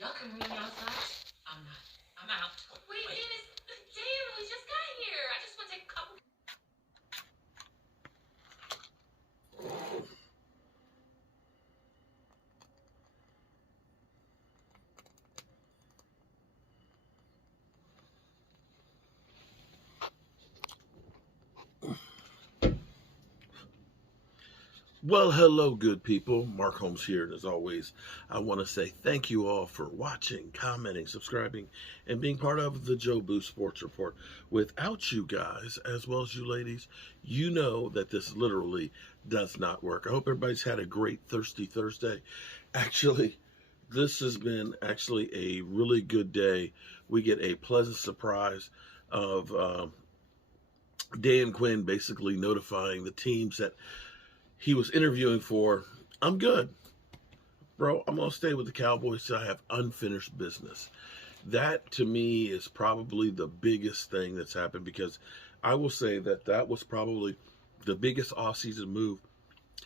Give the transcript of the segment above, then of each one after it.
Y'all can ruin y'all's lives. I'm not. I'm out. Wait, Dennis. Damn, we just got here. I just want to take a couple. Well, hello, good people. Mark Holmes here, and as always, I want to say thank you all for watching, commenting, subscribing, and being part of the Joe Boo Sports Report. Without you guys, as well as you ladies, you know that this literally does not work. I hope everybody's had a great Thirsty Thursday. Actually, this has been actually a really good day. We get a pleasant surprise of Dan Quinn basically notifying the teams that he was interviewing for. I'm good, bro. I'm going to stay with the Cowboys till I have unfinished business. That to me is probably the biggest thing that's happened, because I will say that that was probably the biggest offseason move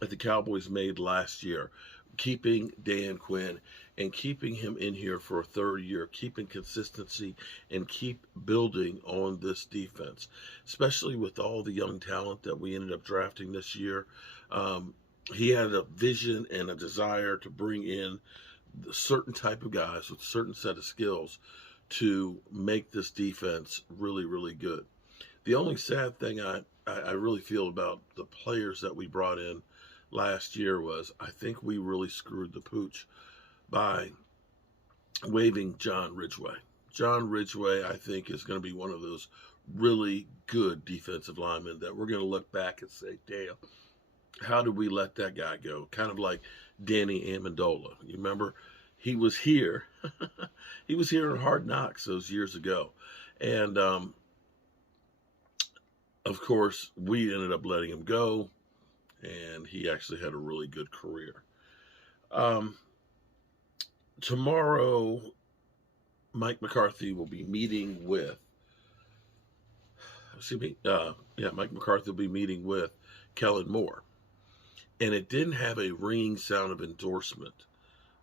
that the Cowboys made last year, keeping Dan Quinn and keeping him in here for a third year, keeping consistency and keep building on this defense, especially with all the young talent that we ended up drafting this year. Um, he had a vision and a desire to bring in a certain type of guys with a certain set of skills to make this defense really, really good. The only sad thing I really feel about the players that we brought in last year was I think we really screwed the pooch by waiving John Ridgeway. John Ridgeway, I think, is going to be one of those really good defensive linemen that we're going to look back and say, damn, how did we let that guy go? Kind of like Danny Amendola. You remember? He was here. He was here in Hard Knocks those years ago. And, of course, we ended up letting him go, and he actually had a really good career. Um, Tomorrow, Mike McCarthy will be meeting with, Mike McCarthy will be meeting with Kellen Moore. And it didn't have a ringing sound of endorsement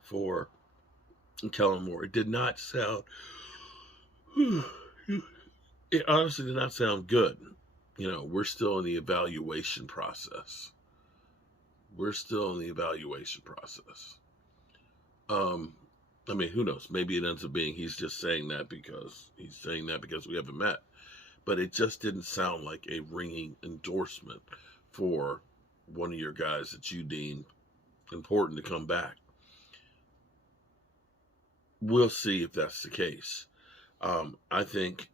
for Kellen Moore. It did not sound, it honestly did not sound good. We're still in the evaluation process. We're still in the evaluation process. I mean, who knows? Maybe it ends up being he's just saying that because we haven't met. But it just didn't sound like a ringing endorsement for one of your guys that you deem important to come back. We'll see if that's the case. I think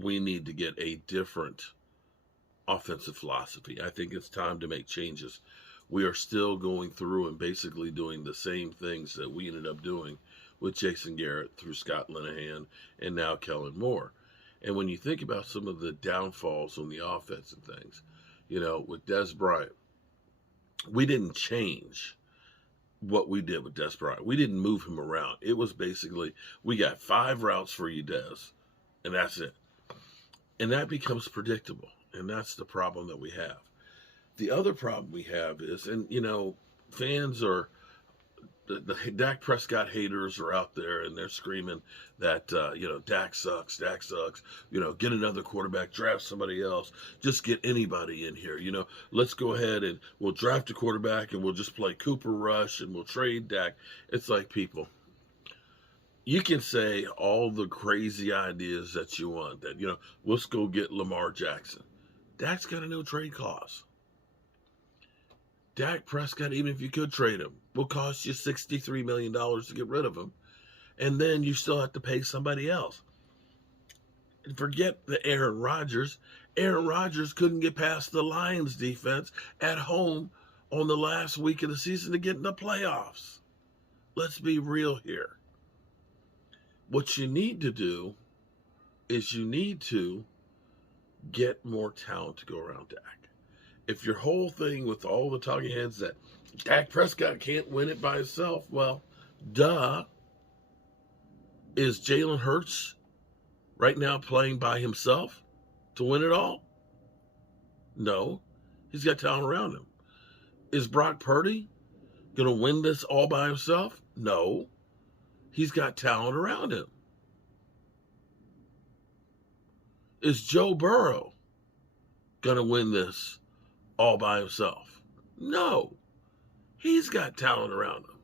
we need to get a different offensive philosophy. I think it's time to make changes. We are still going through and basically doing the same things that we ended up doing with Jason Garrett through Scott Linehan and now Kellen Moore. And when you think about some of the downfalls on the offense and things, with Dez Bryant, we didn't change what we did with Dez Bryant. We didn't move him around. It was basically, we got 5 routes for you, Dez, and that's it. And that becomes predictable. And that's the problem that we have. The other problem we have is, and fans are, the Dak Prescott haters are out there and they're screaming that, Dak sucks, get another quarterback, draft somebody else, just get anybody in here, let's go ahead and we'll draft a quarterback and we'll just play Cooper Rush and we'll trade Dak. It's like, people, you can say all the crazy ideas that you want, that, let's go get Lamar Jackson. Dak's got a no trade clause. Dak Prescott, even if you could trade him, will cost you $63 million to get rid of him. And then you still have to pay somebody else. And forget the Aaron Rodgers. Aaron Rodgers couldn't get past the Lions defense at home on the last week of the season to get in the playoffs. Let's be real here. What you need to do is you need to get more talent to go around Dak. If your whole thing with all the talking heads that Dak Prescott can't win it by himself, well, duh. Is Jalen Hurts right now playing by himself to win it all? No. He's got talent around him. Is Brock Purdy going to win this all by himself? No. He's got talent around him. Is Joe Burrow going to win this all by himself? No. He's got talent around him.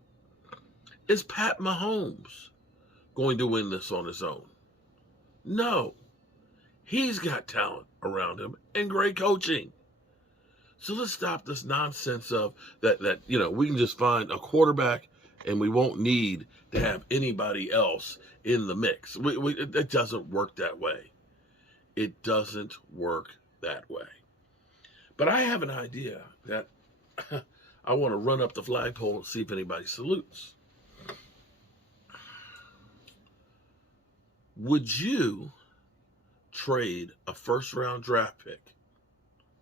Is Pat Mahomes going to win this on his own? No. He's got talent around him and great coaching. So let's stop this nonsense of that we can just find a quarterback and we won't need to have anybody else in the mix. It doesn't work that way. It doesn't work that way. But I have an idea that I want to run up the flagpole and see if anybody salutes. Would you trade a first-round draft pick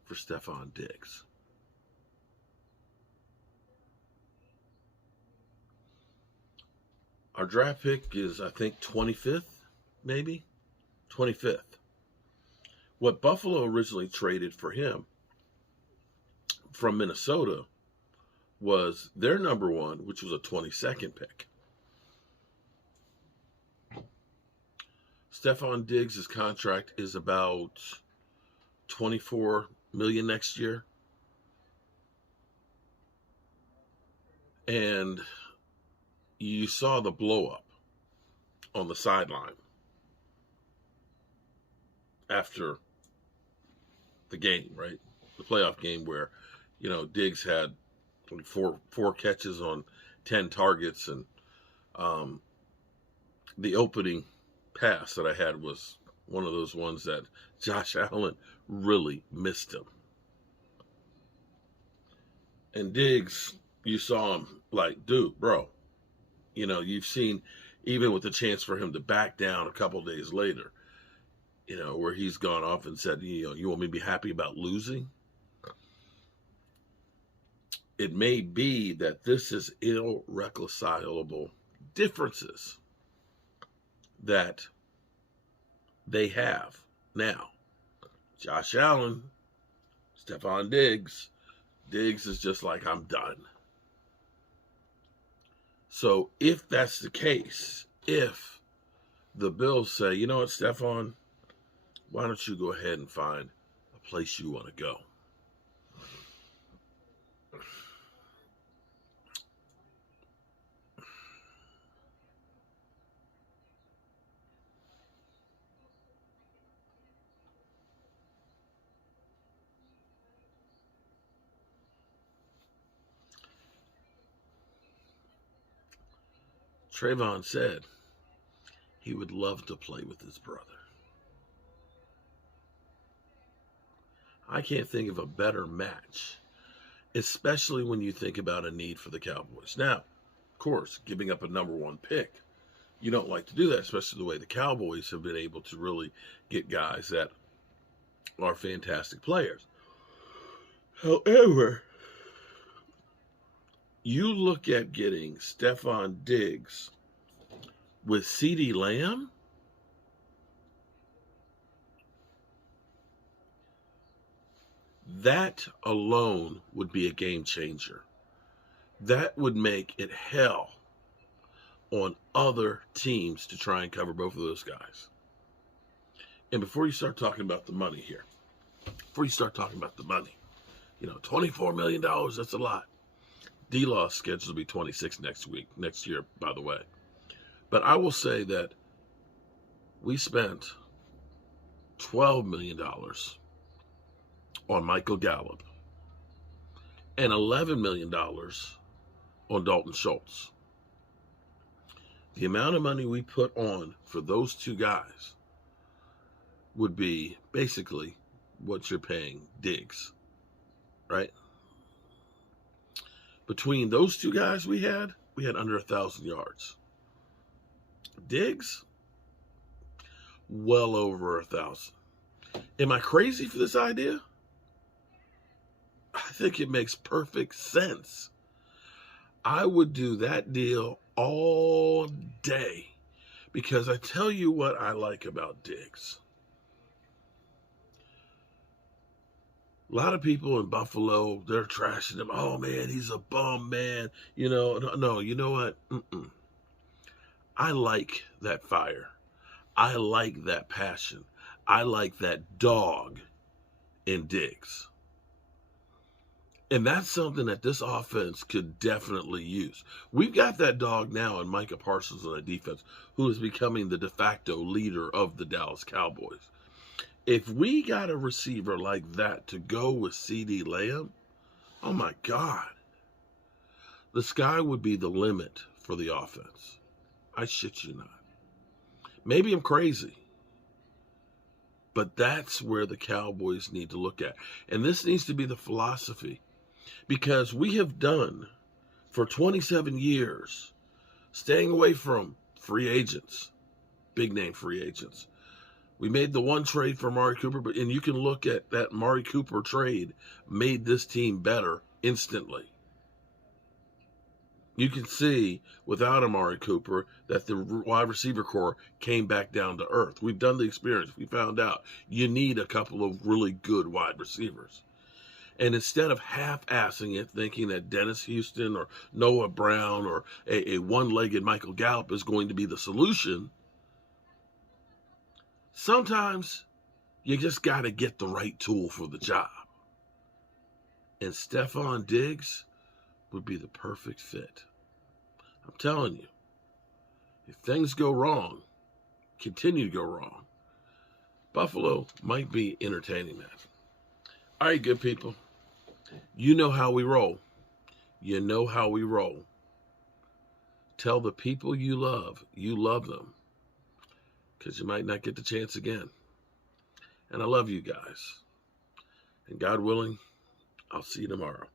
for Stefan Diggs? Our draft pick is, I think, 25th, maybe? 25th. What Buffalo originally traded for him from Minnesota was their number one, which was a 22nd pick. Stefan Diggs' contract is about $24 million next year. And you saw the blow up on the sideline after the game, right? The playoff game where, Diggs had four catches on 10 targets, and the opening pass that I had was one of those ones that Josh Allen really missed him. And Diggs, you saw him like, dude, bro, you've seen, even with the chance for him to back down a couple of days later, where he's gone off and said, you want me to be happy about losing? It may be that this is irreconcilable differences that they have now. Josh Allen, Stefan Diggs. Diggs is just like, I'm done. So if that's the case, if the Bills say, you know what, Stefan, why don't you go ahead and find a place you want to go? Trayvon said he would love to play with his brother. I can't think of a better match, especially when you think about a need for the Cowboys. Now, of course, giving up a number one pick, you don't like to do that, especially the way the Cowboys have been able to really get guys that are fantastic players. However, you look at getting Stefan Diggs with CeeDee Lamb, that alone would be a game changer. That would make it hell on other teams to try and cover both of those guys. And before you start talking about the money here, $24 million, that's a lot. D-Law's scheduled to be 26 next year, by the way. But I will say that we spent $12 million on Michael Gallup and $11 million on Dalton Schultz. The amount of money we put on for those two guys would be basically what you're paying Diggs, right? Between those two guys we had under 1,000 yards. Diggs, well over 1,000. Am I crazy for this idea? I think it makes perfect sense. I would do that deal all day because I tell you what I like about Diggs. A lot of people in Buffalo, they're trashing him. Oh, man, he's a bum, man. No, you know what? I like that fire. I like that passion. I like that dog in Diggs. And that's something that this offense could definitely use. We've got that dog now in Micah Parsons on the defense, who is becoming the de facto leader of the Dallas Cowboys. If we got a receiver like that to go with CD Lamb, oh my God, the sky would be the limit for the offense. I shit you not. Maybe I'm crazy, but that's where the Cowboys need to look at. And this needs to be the philosophy, because we have done for 27 years staying away from free agents, big name free agents. We made the one trade for Amari Cooper, and you can look at that Amari Cooper trade made this team better instantly. You can see without Amari Cooper that the wide receiver core came back down to earth. We've done the experience. We found out you need a couple of really good wide receivers. And instead of half-assing it, thinking that Dennis Houston or Noah Brown or a one-legged Michael Gallup is going to be the solution, sometimes you just got to get the right tool for the job. And Stefan Diggs would be the perfect fit. I'm telling you, if things go wrong, continue to go wrong, Buffalo might be entertaining that. All right, good people. You know how we roll. You know how we roll. Tell the people you love them, because you might not get the chance again. And I love you guys. And God willing, I'll see you tomorrow.